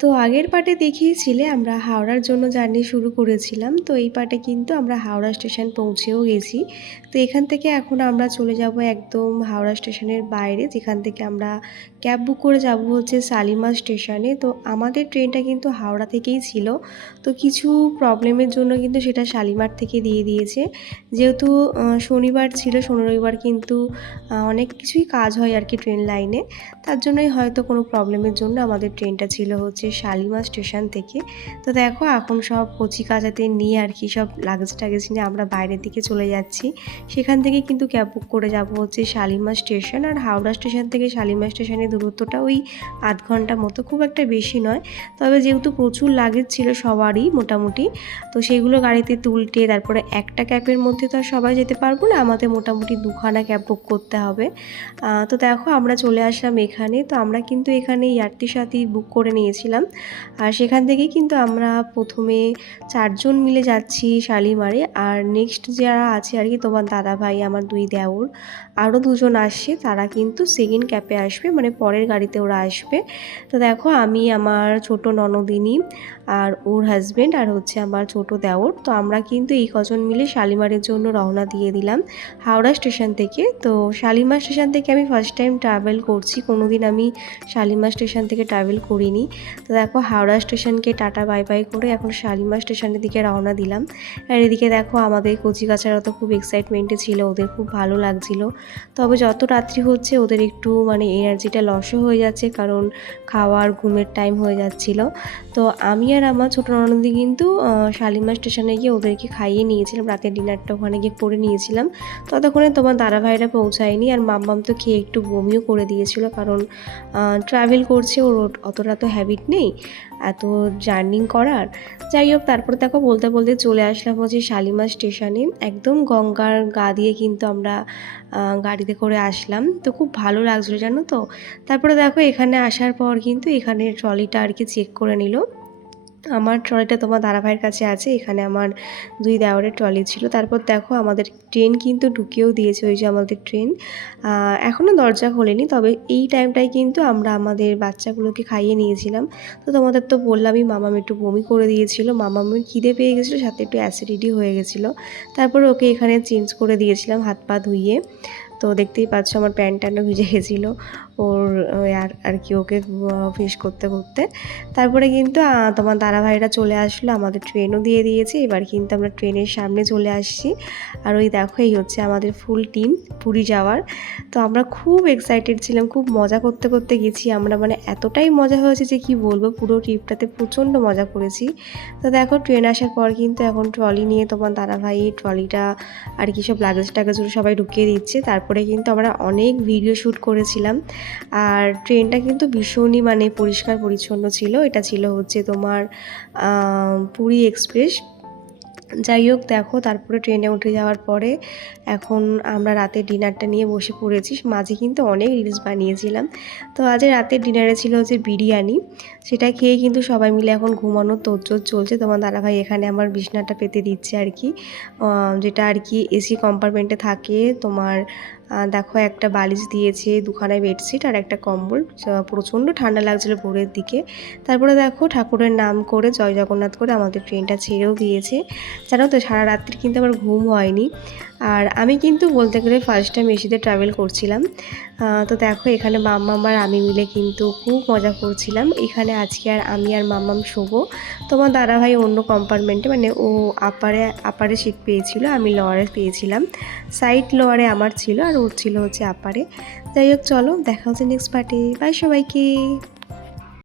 তো আগের পার্টে দেখিয়েছিলে আমরা হাওড়ার জন্য জার্নি শুরু করেছিলাম। তো এই পার্টে কিন্তু আমরা হাওড়া স্টেশন পৌঁছেও গেছি। তো এখান থেকে এখন আমরা চলে যাব একদম হাওড়া স্টেশনের বাইরে, যেখান থেকে আমরা ক্যাব বুক করে যাব হচ্ছে শালিমার স্টেশনে। তো আমাদের ট্রেনটা কিন্তু হাওড়া থেকেই ছিল, তো কিছু প্রবলেমের জন্য কিন্তু সেটা শালিমার থেকে দিয়ে দিয়েছে। যেহেতু শনিবার ছিল, শনি রবিবার কিন্তু অনেক কিছুই কাজ হয় আর কি ট্রেন লাইনে, তার জন্যই হয়তো কোনো প্রবলেমের জন্য আমাদের ট্রেনটা ছিল হচ্ছে শালিমার স্টেশন থেকে। তো দেখো এখন সব কচি কাচাতে নিয়ে আর কি সব লাগেজ টাগেজ নিয়ে আমরা বাইরের দিকে চলে যাচ্ছি। সেখান থেকে কিন্তু ক্যাব বুক করে যাব হচ্ছে শালিমার স্টেশন। আর হাওড়া স্টেশন থেকে শালিমার স্টেশনের দূরত্বটা ওই আধ ঘন্টা মতো, খুব একটা বেশি নয়। তবে যেহেতু প্রচুর লাগেজ ছিল সবারই মোটামুটি, তো সেগুলো গাড়িতে তুলতে তারপরে একটা ক্যাবের মধ্যে তো আর সবাই যেতে পারবো না, আমাদের মোটামুটি দুখানা ক্যাব বুক করতে হবে। তো দেখো আমরা চলে আসলাম এখানে। তো আমরা কিন্তু এখানে ইয়ার্তি সাথী বুক করে নিয়েছিলাম, আর সেখান থেকেই কিন্তু আমরা প্রথমে 4 জন মিলে যাচ্ছি শালিমারে। আর নেক্সট যারা আছে আর কি তোমার দাদা ভাই, আমার 2 দেওর, আরও 2 জন আসছে, তারা কিন্তু সেকেন্ড ক্যাবে আসবে, মানে পরের গাড়িতে ওরা আসবে। তো দেখো আমি, আমার ছোট ননদিনী আর ওর হাজব্যান্ড আর হচ্ছে আমার ছোট দেওর, তো আমরা কিন্তু এই কজন মিলে শালিমারের জন্য রওনা দিয়ে দিলাম হাওড়া স্টেশন থেকে। তো শালিমার স্টেশন থেকে আমি ফার্স্ট টাইম ট্রাভেল করছি, কোনোদিন আমি শালিমার স্টেশন থেকে ট্রাভেল করিনি। তো দেখো হাওড়া স্টেশনকে টাটা বাই বাই করে এখন শালিমার স্টেশনের দিকে রওনা দিলাম। আর এদিকে দেখো আমাদের কচিকাচারা তো খুব এক্সাইটমেন্টে ছিল, ওদের খুব ভালো লাগছিল। তবে যত রাত্রি হচ্ছে ওদের একটু মানে এনার্জিটা লসও হয়ে যাচ্ছে, কারণ খাওয়ার ঘুমের টাইম হয়ে যাচ্ছিল। তো আমি আর আমার ছোটো ননদি কিন্তু শালিমার স্টেশনে গিয়ে ওদেরকে খাইয়ে নিয়েছিলাম, রাতের ডিনারটা ওখানে গিয়ে করে নিয়েছিলাম। ততক্ষণে তোমার দাদাভাইরা পৌঁছায়নি, আর মাম্মাম তো খেয়ে একটু বমিও করে দিয়েছিল, কারণ ট্রাভেল করছে, ওর অতটা তো হ্যাবিট নেই এত জার্নি করার। যাই হোক, তারপরে দেখো বলতে বলতে চলে আসলাম হচ্ছে শালিমার স্টেশনে। একদম গঙ্গার গা দিয়ে কিন্তু আমরা গাড়িতে করে আসলাম, তো খুব ভালো লাগছিলো জানো তো। তারপরে দেখো এখানে আসার পর কিন্তু এখানে ট্রলিটা আর কি চেক করে নিল। আমার ট্রলিটা তোমার দাদাভাইয়ের কাছে আছে, এখানে আমার 2 দেওরের ট্রলি ছিল। তারপর দেখো আমাদের ট্রেন কিন্তু ঢুকিয়েও দিয়েছে, ওই যে আমাদের ট্রেন এখনও দরজা খোলেনি, তবে এই টাইমটায় কিন্তু আমরা আমাদের বাচ্চাগুলোকে খাইয়ে নিয়েছিলাম। তো তোমাদের তো বললামই মামাম একটু বমি করে দিয়েছিল, মামামের খিদে পেয়ে গেছিলো, সাথে একটু অ্যাসিডিটি হয়ে গেছিলো। তারপরে ওকে এখানে চেঞ্জ করে দিয়েছিলাম হাত পা ধুইয়ে। তো দেখতেই পাচ্ছ আমার প্যান্ট ট্যান্টও ভিজে গেছিলো ওর আর কি ওকে ফিশ করতে করতে। তারপরে কিন্তু তোমার দাদাভাইরা চলে আসলো, আমাদের ট্রেনও দিয়ে দিয়েছে। এবার কিন্তু আমরা ট্রেনের সামনে চলে আসছি। আর ওই দেখো এই হচ্ছে আমাদের ফুল টিম পুরী যাওয়ার। তো আমরা খুব এক্সাইটেড ছিলাম, খুব মজা করতে করতে গেছি আমরা, মানে এতটাই মজা হয়েছে যে কি বলবো, পুরো ট্রিপটাতে প্রচণ্ড মজা করেছি। তো দেখো ট্রেন আসার পর কিন্তু এখন ট্রলি নিয়ে তোমার দাদাভাই ট্রলিটা আর কি সব লাগেজ টাগেজগুলো সবাই ঢুকিয়ে দিচ্ছে। তারপরে কিন্তু আমরা অনেক ভিডিও শ্যুট করেছিলাম। আর ট্রেনটা কিন্তু ভীষণই মানে পরিষ্কার পরিচ্ছন্ন ছিল। এটা ছিল হচ্ছে তোমার পুরী এক্সপ্রেস। যাই হোক দেখো, তারপরে ট্রেনে উঠে যাওয়ার পরে এখন আমরা রাতের ডিনারটা নিয়ে বসে পড়েছি। মাঝে কিন্তু অনেক রিলস বানিয়েছিলাম। তো আজ রাতের ডিনারে ছিল হচ্ছে বিরিয়ানি, সেটা খেয়ে কিন্তু সবাই মিলে এখন ঘুমানোর তোড়জোড় চলছে। তোমার দাদাভাই এখানে আমার বিছানাটা পেতে দিচ্ছে আর কি, যেটা আর কি এসি কম্পার্টমেন্টে থাকে। তোমার দেখো একটা বালিশ দিয়েছে, 2খানা বেডশিট আর একটা কম্বল। প্রচণ্ড ঠান্ডা লাগছিলো ভোরের দিকে। তারপরে দেখো ঠাকুরের নাম করে জয় জগন্নাথ করে আমাদের ট্রেনটা ছেড়েও দিয়েছে। জানো তো সারা রাত্রি কিন্তু আমার ঘুম হয়নি। আর আমি কিন্তু বলতে গেলে ফার্স্ট টাইম এসিতে ট্রাভেল করছিলাম। তো দেখো এখানে মাম্মাম আর আমি মিলে কিন্তু খুব মজা করছিলাম। এখানে আজকে আর আমি আর মাম্মাম শোবো। তোমার দাদাভাই অন্য কম্পার্টমেন্টে, মানে ও আপারে সিট পেয়েছিল, আমি লোয়ারে পেয়েছিলাম। সাইড লোয়ারে আমার ছিল আর ওর ছিল হচ্ছে আপারে। যাই হোক চলো দেখা হচ্ছে নেক্সট পার্টে। বাই সবাইকে।